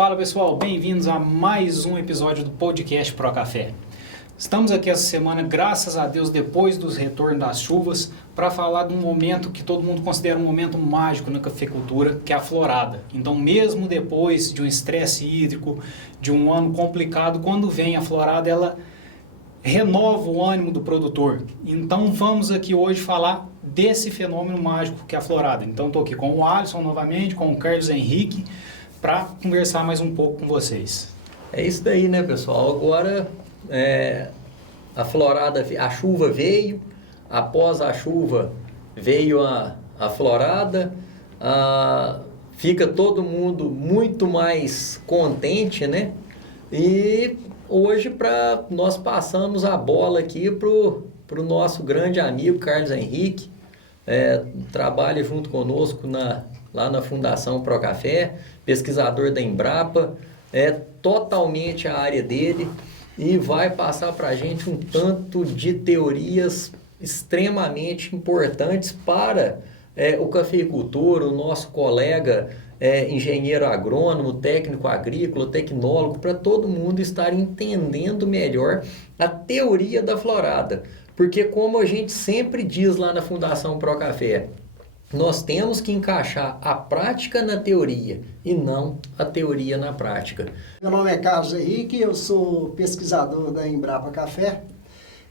Fala pessoal, bem-vindos a mais um episódio do podcast Pro Café. Estamos aqui essa semana, graças a Deus, depois dos retornos das chuvas, para falar de um momento que todo mundo considera um momento mágico na cafeicultura, que é a florada. Então, mesmo depois de um estresse hídrico, de um ano complicado, quando vem a florada, ela renova o ânimo do produtor. Então, vamos aqui hoje falar desse fenômeno mágico que é a florada. Então, estou aqui com o Alisson novamente, com o Carlos Henrique, para conversar mais um pouco com vocês. É isso daí, né, pessoal? Agora, a florada, a chuva veio, após a chuva veio a florada, fica todo mundo muito mais contente, né? E hoje nós passamos a bola aqui pro nosso grande amigo Carlos Henrique, trabalha junto conosco lá na Fundação Pro Café, pesquisador da Embrapa, é totalmente a área dele e vai passar para a gente um tanto de teorias extremamente importantes para o cafeicultor, o nosso colega engenheiro agrônomo, técnico agrícola, tecnólogo, para todo mundo estar entendendo melhor a teoria da florada. Porque como a gente sempre diz lá na Fundação Pro Café, nós temos que encaixar a prática na teoria e não a teoria na prática. Meu nome é Carlos Henrique, eu sou pesquisador da Embrapa Café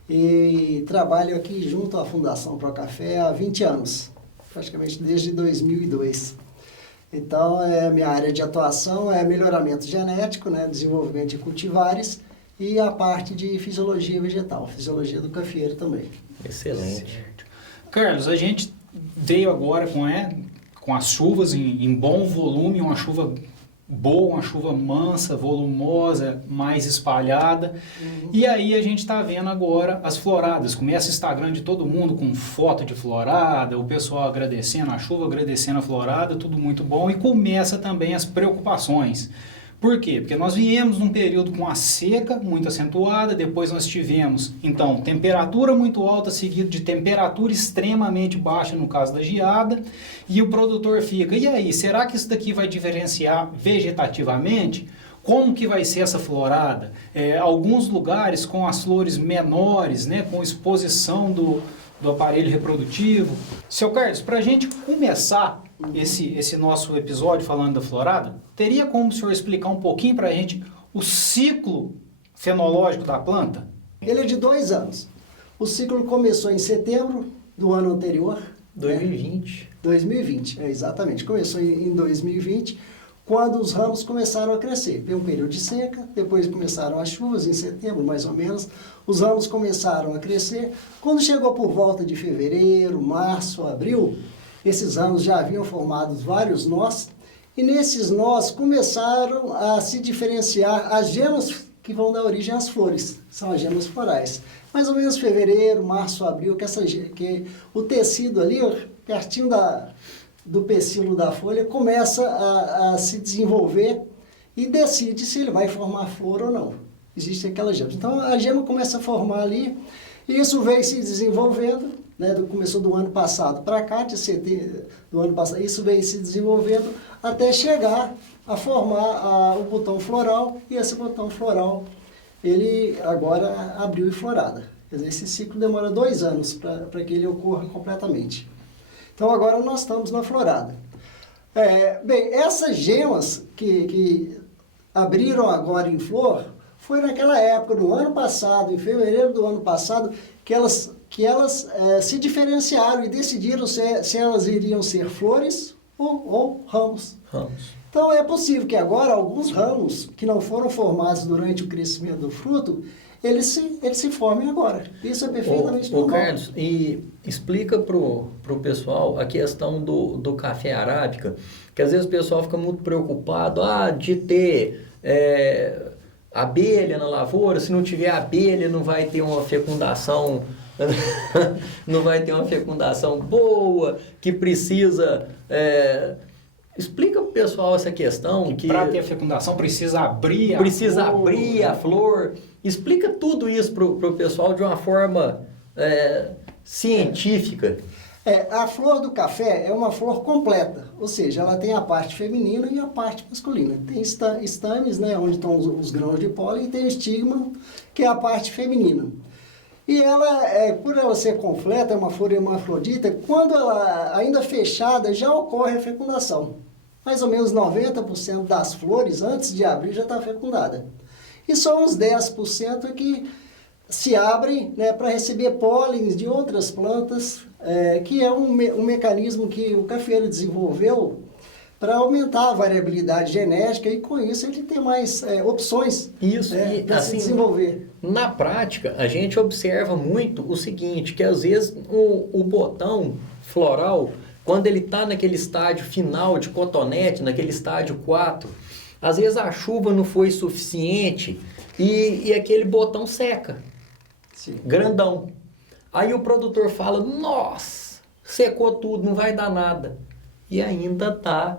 e trabalho aqui junto à Fundação Pro Café há 20 anos, praticamente desde 2002. Então, minha área de atuação é melhoramento genético, né, desenvolvimento de cultivares e a parte de fisiologia vegetal, fisiologia do cafeiro também. Excelente. Certo. Carlos, a gente veio agora com as chuvas em bom volume, uma chuva boa, uma chuva mansa, volumosa, mais espalhada. E aí a gente está vendo agora as floradas. Começa o Instagram de todo mundo com foto de florada, o pessoal agradecendo a chuva, agradecendo a florada, tudo muito bom. E começa também as preocupações. Por quê? Porque nós viemos num período com a seca muito acentuada, depois nós tivemos, então, temperatura muito alta, seguido de temperatura extremamente baixa no caso da geada, e o produtor fica, e aí, será que isso daqui vai diferenciar vegetativamente? Como que vai ser essa florada? Alguns lugares com as flores menores, né, com exposição do aparelho reprodutivo. Seu Carlos, para a gente começar esse nosso episódio falando da florada, teria como o senhor explicar um pouquinho para a gente o ciclo fenológico da planta? Ele é de 2 anos. O ciclo começou em setembro do ano anterior. 2020. 2020, exatamente. Começou em 2020, quando os ramos começaram a crescer. Veio um período de seca, depois começaram as chuvas, em setembro mais ou menos. Os ramos começaram a crescer. Quando chegou por volta de fevereiro, março, abril, esses ramos já haviam formado vários nós, e nesses nós começaram a se diferenciar as gemas que vão dar origem às flores, são as gemas florais. Mais ou menos fevereiro, março, abril, que o tecido ali, pertinho do pecíolo da folha, começa a se desenvolver e decide se ele vai formar flor ou não. Existem aquelas gemas. Então a gema começa a formar ali, e isso vem se desenvolvendo, né, começou do ano passado para cá, de setembro do ano passado, isso vem se desenvolvendo até chegar a formar o botão floral, e esse botão floral, ele agora abriu em florada. Quer dizer, esse ciclo demora 2 anos para que ele ocorra completamente. Então agora nós estamos na florada. Bem, essas gemas que abriram agora em flor, foi naquela época, no ano passado, em fevereiro do ano passado, que elas se diferenciaram e decidiram se elas iriam ser flores ou ramos. Então é possível que agora alguns ramos que não foram formados durante o crescimento do fruto, eles se formem agora. Isso é perfeitamente normal. Carlos, e explica pro pessoal a questão do café arábica, que às vezes o pessoal fica muito preocupado de ter abelha na lavoura, se não tiver abelha não vai ter uma fecundação não vai ter uma fecundação boa, que precisa... Explica para o pessoal essa questão. Que para ter a fecundação precisa abrir a flor. Explica tudo isso para o pessoal de uma forma científica. A flor do café é uma flor completa, ou seja, ela tem a parte feminina e a parte masculina. Tem estames, né, onde estão os grãos de pólen, e tem o estigma, que é a parte feminina. E ela, por ela ser completa, é uma flor hermafrodita, quando ela ainda fechada, já ocorre a fecundação. Mais ou menos 90% das flores, antes de abrir, já está fecundada. E só uns 10% que se abrem, né, para receber pólens de outras plantas, que é um mecanismo que o cafeeiro desenvolveu para aumentar a variabilidade genética e com isso ele tem mais opções para assim, se desenvolver. Na prática, a gente observa muito o seguinte, que às vezes o botão floral, quando ele está naquele estágio final de cotonete, naquele estágio 4, às vezes a chuva não foi suficiente e aquele botão seca. Sim. Grandão. Aí o produtor fala, nossa, secou tudo, não vai dar nada. E ainda tá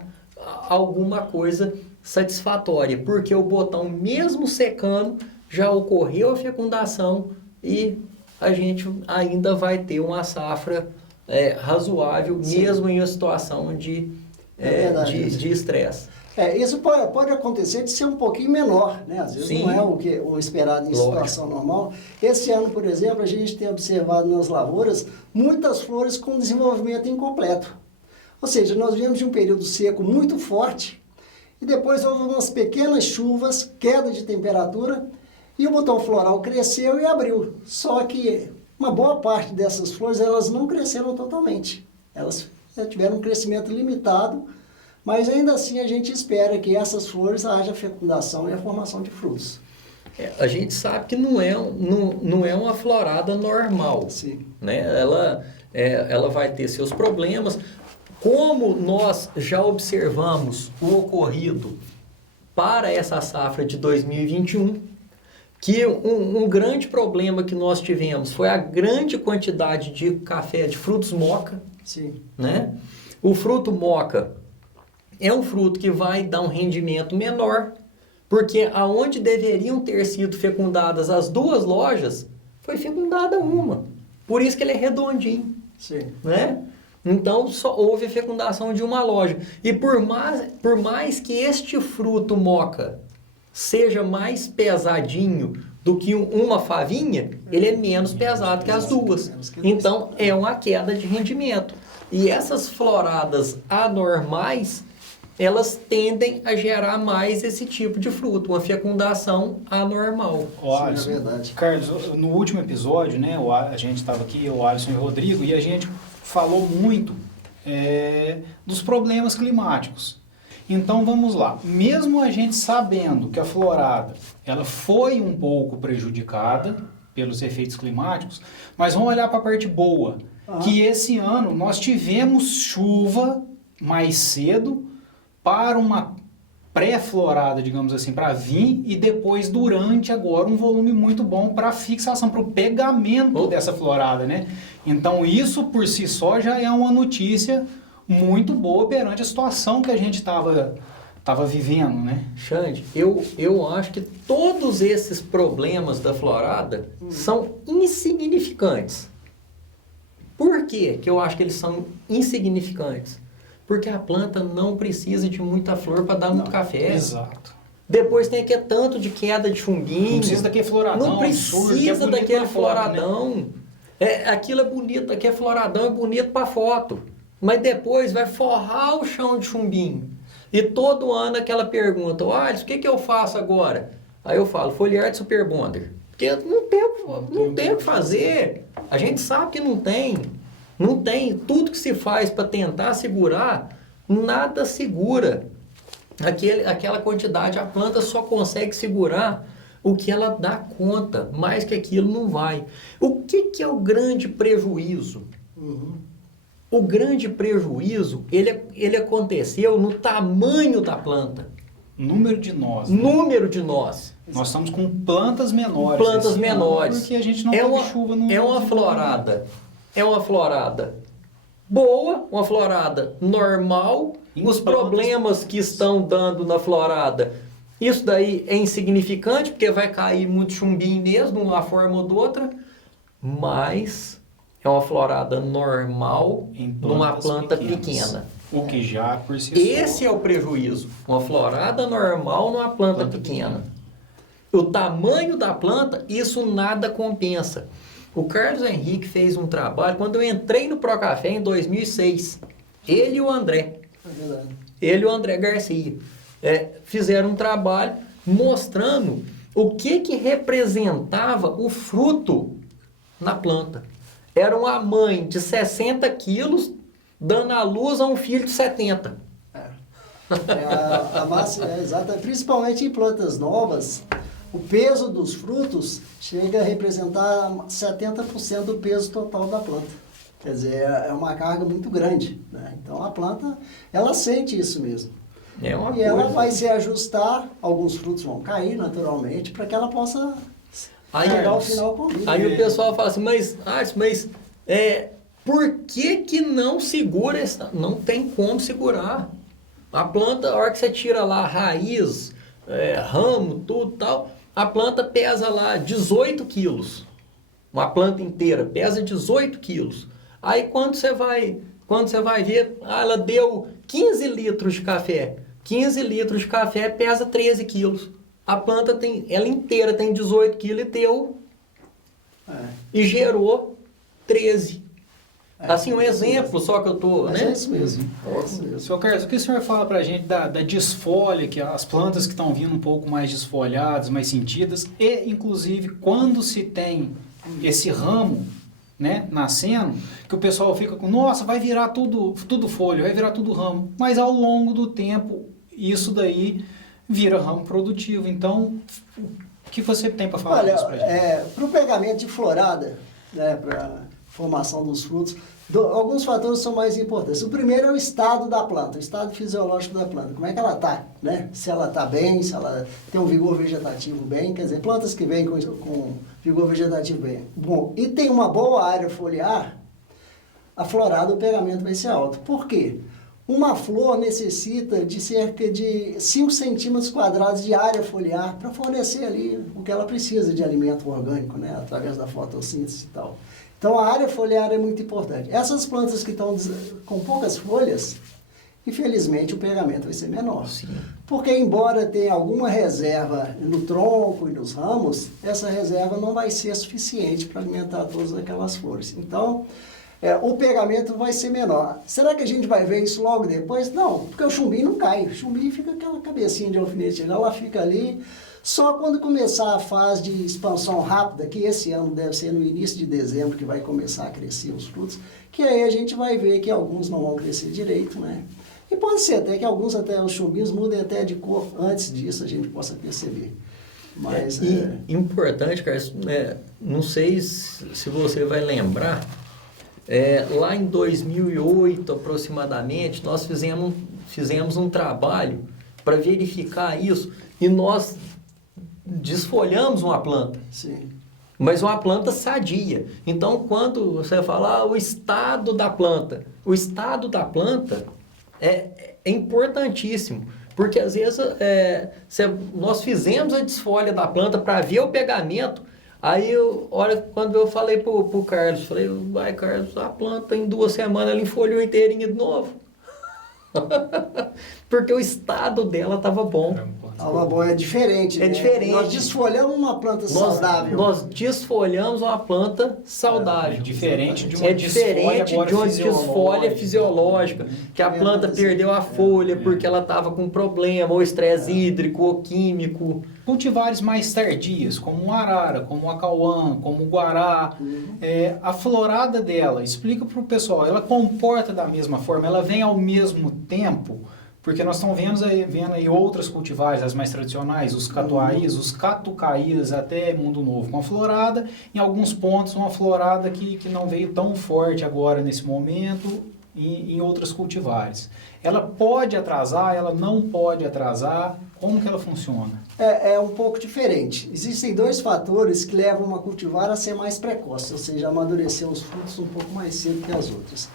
alguma coisa satisfatória, porque o botão, mesmo secando, já ocorreu a fecundação e a gente ainda vai ter uma safra razoável, Sim. mesmo em uma situação de estresse. Isso pode acontecer de ser um pouquinho menor, né? Às vezes Sim. não é o esperado em situação normal. Esse ano, por exemplo, a gente tem observado nas lavouras muitas flores com desenvolvimento incompleto. Ou seja, nós viemos de um período seco muito forte e depois houve umas pequenas chuvas, queda de temperatura e o botão floral cresceu e abriu. Só que uma boa parte dessas flores elas não cresceram totalmente. Elas tiveram um crescimento limitado, mas ainda assim a gente espera que essas flores haja fecundação e a formação de frutos. A gente sabe que não é uma florada normal. Sim. Né? Ela vai ter seus problemas. Como nós já observamos o ocorrido para essa safra de 2021, que um grande problema que nós tivemos foi a grande quantidade de café de frutos moca. Sim. Né? O fruto moca é um fruto que vai dar um rendimento menor, porque aonde deveriam ter sido fecundadas as duas lojas, foi fecundada uma. Por isso que ele é redondinho. Sim. Né? Então, só houve a fecundação de uma loja. E por mais que este fruto moca seja mais pesadinho do que uma favinha, ele é menos pesado que as duas. Então, é uma queda de rendimento. E essas floradas anormais, elas tendem a gerar mais esse tipo de fruto, uma fecundação anormal. Ó, Sim, Alisson, é verdade. Carlos, no último episódio, né, a gente estava aqui, o Alisson e o Rodrigo, e a gente falou muito dos problemas climáticos. Então vamos lá, mesmo a gente sabendo que a florada ela foi um pouco prejudicada pelos efeitos climáticos, mas vamos olhar para a parte boa, que esse ano nós tivemos chuva mais cedo para uma pré-florada, digamos assim, para vir e depois durante agora um volume muito bom para fixação, para o pegamento dessa florada, né? Então isso por si só já é uma notícia muito boa perante a situação que a gente estava vivendo, né? Xande, eu acho que todos esses problemas da florada são insignificantes. Por quê que eu acho que eles são insignificantes? Porque a planta não precisa de muita flor para dar muito café. Exato. Depois tem aquele tanto de queda de chumbinho. Não precisa daquele floradão. Não precisa daquele floradão. Aquilo é bonito, aquele floradão é bonito para foto. Mas depois vai forrar o chão de chumbinho. E todo ano aquela pergunta, Alisson, o que eu faço agora? Aí eu falo, foliar de Super Bonder. Porque não tem o que fazer. A gente sabe que não tem. Não tem. Tudo que se faz para tentar segurar, nada segura. Aquela quantidade, a planta só consegue segurar o que ela dá conta. Mais que aquilo não vai. O que é o grande prejuízo? O grande prejuízo, ele aconteceu no tamanho da planta. Número de nós. Né? Número de nós. Nós estamos com plantas menores. Plantas menores. Porque a gente não teve chuva no... É uma florada boa, uma florada normal. Os problemas que estão dando na florada, isso daí é insignificante, porque vai cair muito chumbinho mesmo, de uma forma ou de outra. Mas é uma florada normal Em numa plantas planta pequenas. pequena. O que já por si só... Esse é o prejuízo. Uma florada normal numa planta pequena. O tamanho da planta, isso nada compensa. O Carlos Henrique fez um trabalho, quando eu entrei no Procafé em 2006, ele e o André. É verdade. Ele e o André Garcia fizeram um trabalho mostrando o que representava o fruto na planta. Era uma mãe de 60 quilos dando à luz a um filho de 70. A massa é exata, principalmente em plantas novas, o peso dos frutos chega a representar 70% do peso total da planta. Quer dizer, é uma carga muito grande, né? Então a planta, ela sente isso mesmo. É uma E ela coisa. vai se ajustar, alguns frutos vão cair naturalmente, para que ela possa Aí, chegar ao final com vida. Aí o pessoal fala assim, mas por que não segura essa? Não tem como segurar. A planta, a hora que você tira lá a raiz, ramo, tudo tal, a planta pesa lá 18 quilos. Uma planta inteira pesa 18 quilos. Aí quando você vai ver, ela deu 15 litros de café. 15 litros de café pesa 13 quilos. A planta ela inteira tem 18 quilos e gerou 13. Assim, um exemplo só que eu tô, Mas né? é isso mesmo. É isso mesmo. Senhor Carlos, o que o senhor fala pra gente da desfolha, que as plantas que estão vindo um pouco mais desfolhadas, mais sentidas, e inclusive quando se tem esse ramo, né, nascendo, que o pessoal fica com, nossa, vai virar tudo folha, vai virar tudo ramo, mas ao longo do tempo isso daí vira ramo produtivo. Então, o que você tem para falar disso pra gente? Para o pegamento de florada, né, para formação dos frutos, alguns fatores são mais importantes. O primeiro é o estado da planta, o estado fisiológico da planta. Como é que ela está, né? Se ela está bem, se ela tem um vigor vegetativo bem, quer dizer, plantas que vêm com vigor vegetativo bem. Bom, e tem uma boa área foliar, a florada, o pegamento vai ser alto. Por quê? Uma flor necessita de cerca de 5 centímetros quadrados de área foliar para fornecer ali o que ela precisa de alimento orgânico, né? Através da fotossíntese e tal. Então a área foliar é muito importante. Essas plantas que estão com poucas folhas, infelizmente o pegamento vai ser menor. Sim. Porque embora tenha alguma reserva no tronco e nos ramos, essa reserva não vai ser suficiente para alimentar todas aquelas flores. Então, o pegamento vai ser menor. Será que a gente vai ver isso logo depois? Não, porque o chumbinho não cai. O chumbinho fica aquela cabecinha de alfinete, ela fica ali. Só quando começar a fase de expansão rápida, que esse ano deve ser no início de dezembro, que vai começar a crescer os frutos, que aí a gente vai ver que alguns não vão crescer direito, né? E pode ser até que alguns, até os chumbinhos, mudem até de cor. Antes disso, a gente possa perceber. Mas, importante, Carlos, não sei se você vai lembrar, lá em 2008 aproximadamente, nós fizemos um trabalho para verificar isso e nós desfolhamos uma planta. sim. Mas uma planta sadia. Então, quando você fala o estado da planta é importantíssimo. Porque às vezes nós fizemos a desfolha da planta para ver o pegamento. Aí, quando eu falei pro Carlos, vai Carlos, a planta em 2 semanas ela enfolhou inteirinha de novo. Porque o estado dela estava bom. Estava bom, é diferente. É diferente. Nós desfolhamos uma planta saudável. Nós desfolhamos uma planta saudável. Diferente de uma desfolha fisiológica, que a planta perdeu a folha porque ela estava com problema, ou estresse hídrico, ou químico. Cultivares mais tardias, como o arara, como o acauã, como o guará, a florada dela, explica para o pessoal, ela comporta da mesma forma, ela vem ao mesmo tempo, porque nós estamos vendo aí outras cultivares, as mais tradicionais, os catuaís, os catucaías, até Mundo Novo, com a florada, em alguns pontos uma florada que não veio tão forte agora nesse momento, em outras cultivares. Ela pode atrasar, ela não pode atrasar, como que ela funciona? É um pouco diferente. Existem 2 fatores que levam uma cultivar a ser mais precoce, ou seja, amadurecer os frutos um pouco mais cedo que as outras.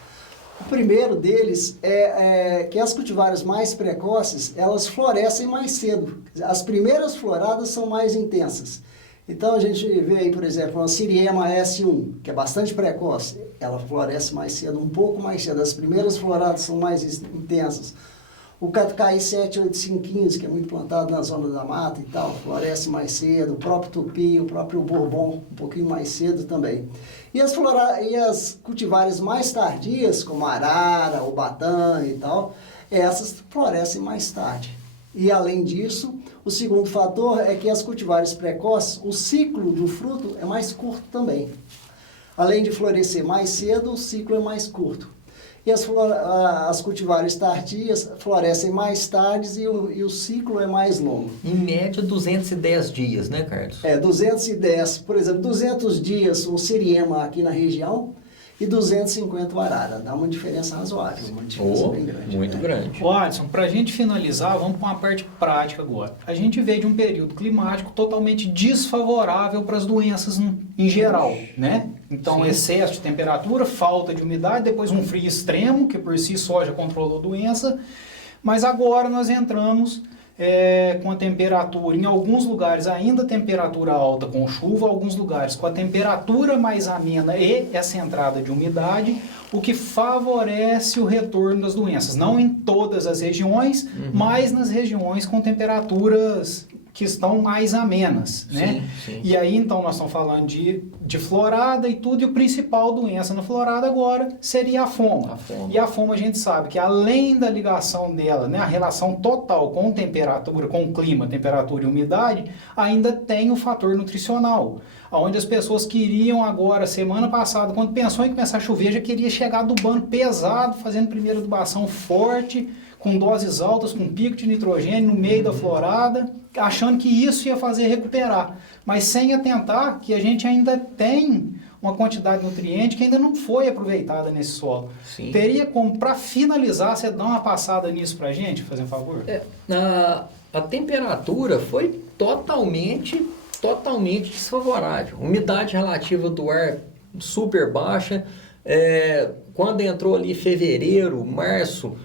O primeiro deles é que as cultivares mais precoces, elas florescem mais cedo. As primeiras floradas são mais intensas. Então a gente vê aí, por exemplo, uma Siriema S1, que é bastante precoce, ela floresce mais cedo, um pouco mais cedo, as primeiras floradas são mais intensas. O Catucaí 78515, que é muito plantado na zona da mata e tal, floresce mais cedo. O próprio Tupi, o próprio Bourbon, um pouquinho mais cedo também. E as cultivares mais tardias, como a Arara, o Batã e tal, essas florescem mais tarde. E além disso, o segundo fator é que as cultivares precoces, o ciclo do fruto é mais curto também. Além de florescer mais cedo, o ciclo é mais curto. E as cultivares tardias florescem mais tarde e o ciclo é mais longo. Em média, 210 dias, né, Carlos? 210, por exemplo, 200 dias o Siriema aqui na região e 250 o Arara. Dá uma diferença razoável, uma diferença bem grande. Muito grande. Ô, Alisson, para a gente finalizar, vamos para uma parte prática agora. A gente veio de um período climático totalmente desfavorável para as doenças em geral, né? Então, Sim. excesso de temperatura, falta de umidade, depois um frio extremo, que por si só já controlou a doença. Mas agora nós entramos com a temperatura, em alguns lugares ainda temperatura alta com chuva, alguns lugares com a temperatura mais amena e essa entrada de umidade, o que favorece o retorno das doenças. Não em todas as regiões, mas nas regiões com temperaturas que estão mais amenas, né? Sim. E aí, então, nós estamos falando de florada e tudo, e o principal doença na florada agora seria a foma. E a foma a gente sabe que além da ligação dela, né, a relação total com temperatura, com clima, temperatura e umidade, ainda tem o fator nutricional, onde as pessoas queriam agora, semana passada, quando pensou em começar a chover, já queria chegar adubando pesado, fazendo primeira adubação forte, com doses altas, com pico de nitrogênio no meio da florada, achando que isso ia fazer recuperar, mas sem atentar que a gente ainda tem uma quantidade de nutriente que ainda não foi aproveitada nesse solo. Sim. Teria como, para finalizar, você dar uma passada nisso para a gente, fazer um favor? A temperatura foi totalmente desfavorável. Umidade relativa do ar super baixa. Quando entrou ali fevereiro, março,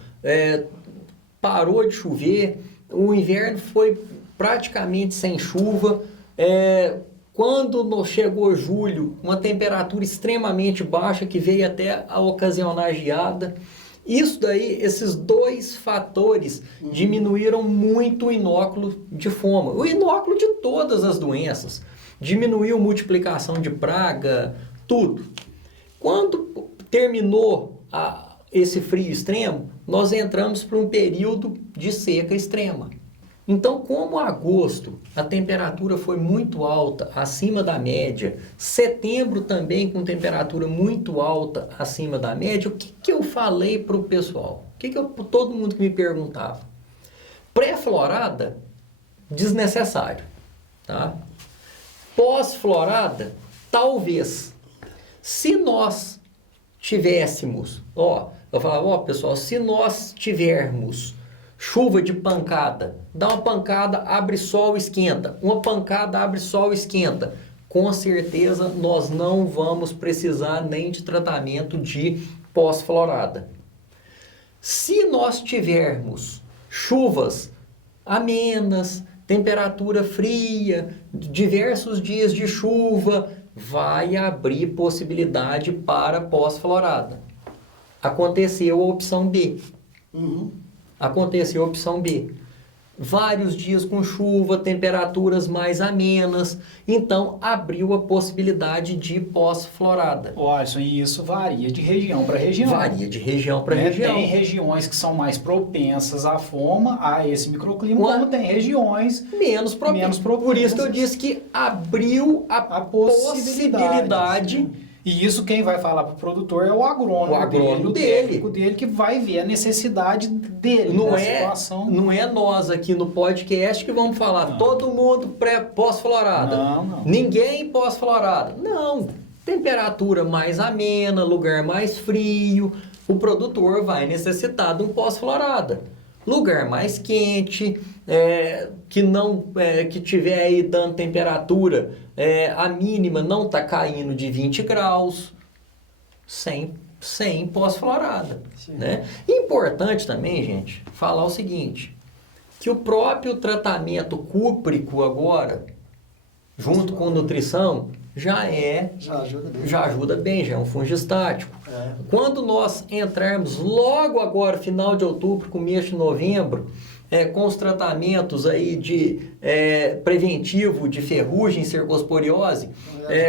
parou de chover, o inverno foi praticamente sem chuva. Quando chegou julho, uma temperatura extremamente baixa que veio até a ocasionar geada. Isso daí, esses dois fatores diminuíram muito o inóculo de foma, o inóculo de todas as doenças, diminuiu a multiplicação de praga, tudo. Quando terminou esse frio extremo, nós entramos para um período de seca extrema. Então, como agosto a temperatura foi muito alta, acima da média, setembro também com temperatura muito alta, acima da média, o que eu falei para o pessoal? Todo mundo que me perguntava? Pré-florada, desnecessário. Tá? Pós-florada, talvez. Se nós tivéssemos, eu falava, pessoal, se nós tivermos chuva de pancada, dá uma pancada, abre sol, esquenta, uma pancada, abre sol, esquenta, com certeza nós não vamos precisar nem de tratamento de pós-florada. Se nós tivermos chuvas amenas, temperatura fria, diversos dias de chuva, vai abrir possibilidade para pós-florada. Aconteceu a opção B. Aconteceu a opção B. Vários dias com chuva, temperaturas mais amenas, então abriu a possibilidade de pós-florada. Alisson, e isso varia de região para região. Varia de região para região. Tem regiões que são mais propensas à foma, a esse microclima, como tem regiões menos propensas. Por isso que eu disse que abriu a possibilidade. E isso quem vai falar para o produtor é o agrônomo dele, o dele que vai ver a necessidade dele, da situação. Não é nós aqui no podcast que vamos falar, todo mundo pós-florada. Não. Ninguém pós-florada. Não. Temperatura mais amena, lugar mais frio, o produtor vai necessitar de um pós-florada. Lugar mais quente, que tiver aí dando temperatura, a mínima não está caindo de 20 graus, sem pós-florada. Né? Importante também, gente, falar o seguinte, que o próprio tratamento cúprico agora junto com nutrição, Já ajuda bem. já ajuda bem, já é um fungistático. É. Quando nós entrarmos logo agora, final de outubro, começo de novembro, com os tratamentos aí de preventivo de ferrugem, cercosporiose,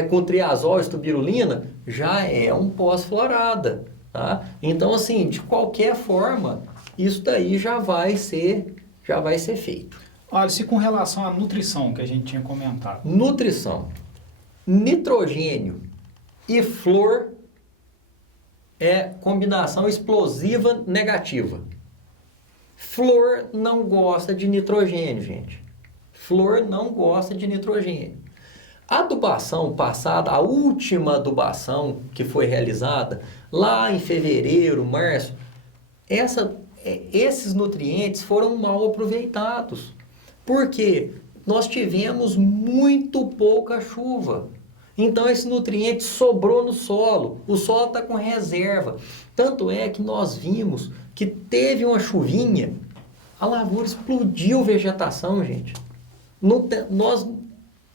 com triazol, estubirulina, já é um pós-florada, tá? Então, assim, de qualquer forma, isso daí já vai ser feito. Olha, se com relação à nutrição que a gente tinha comentado. Nutrição. Nitrogênio e flor é combinação explosiva negativa. Flor não gosta de nitrogênio, gente. Flor não gosta de nitrogênio. A adubação passada, a última adubação que foi realizada lá em fevereiro, março, esses nutrientes foram mal aproveitados. Porque nós tivemos muito pouca chuva. Então esse nutriente sobrou no solo. O solo está com reserva. Tanto é que nós vimos que teve uma chuvinha, a lavoura explodiu vegetação, gente.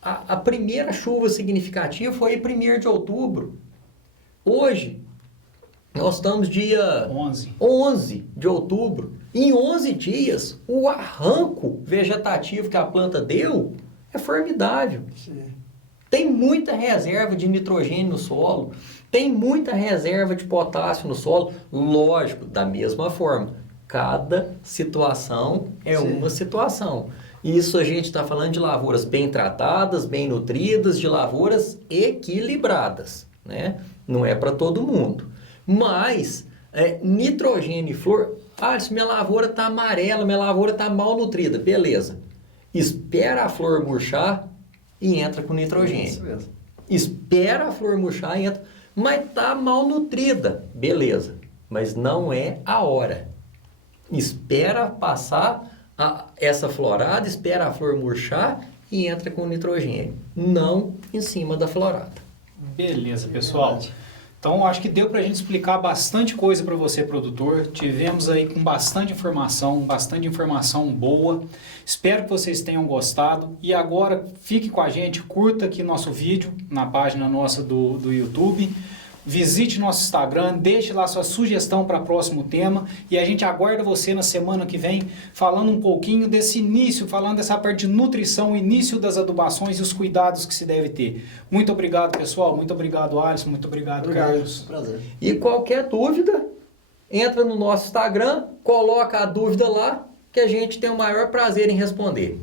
A primeira chuva significativa foi em 1º de outubro. Hoje, nós estamos dia 11 de outubro. Em 11 dias, o arranco vegetativo que a planta deu é formidável. Sim. Tem muita reserva de nitrogênio no solo, tem muita reserva de potássio no solo. Lógico, da mesma forma, cada situação é Sim. uma situação. Isso a gente está falando de lavouras bem tratadas, bem nutridas, de lavouras equilibradas, né? Não é para todo mundo. Mas nitrogênio e flor... se minha lavoura está amarela, minha lavoura está mal nutrida. Beleza. Espera a flor murchar e entra com nitrogênio. Isso mesmo. Espera a flor murchar e entra... Mas está mal nutrida. Beleza. Mas não é a hora. Espera passar essa florada, espera a flor murchar e entra com nitrogênio. Não em cima da florada. Beleza, pessoal. Então, acho que deu para a gente explicar bastante coisa para você, produtor. Tivemos aí com bastante informação boa. Espero que vocês tenham gostado. E agora, fique com a gente, curta aqui nosso vídeo na página nossa do YouTube. Visite nosso Instagram, deixe lá sua sugestão para próximo tema. E a gente aguarda você na semana que vem, falando um pouquinho desse início, falando dessa parte de nutrição, o início das adubações e os cuidados que se deve ter. Muito obrigado, pessoal. Muito obrigado, Alisson. Muito obrigado, Carlos. Prazer. E qualquer dúvida, entra no nosso Instagram, coloca a dúvida lá, que a gente tem o maior prazer em responder.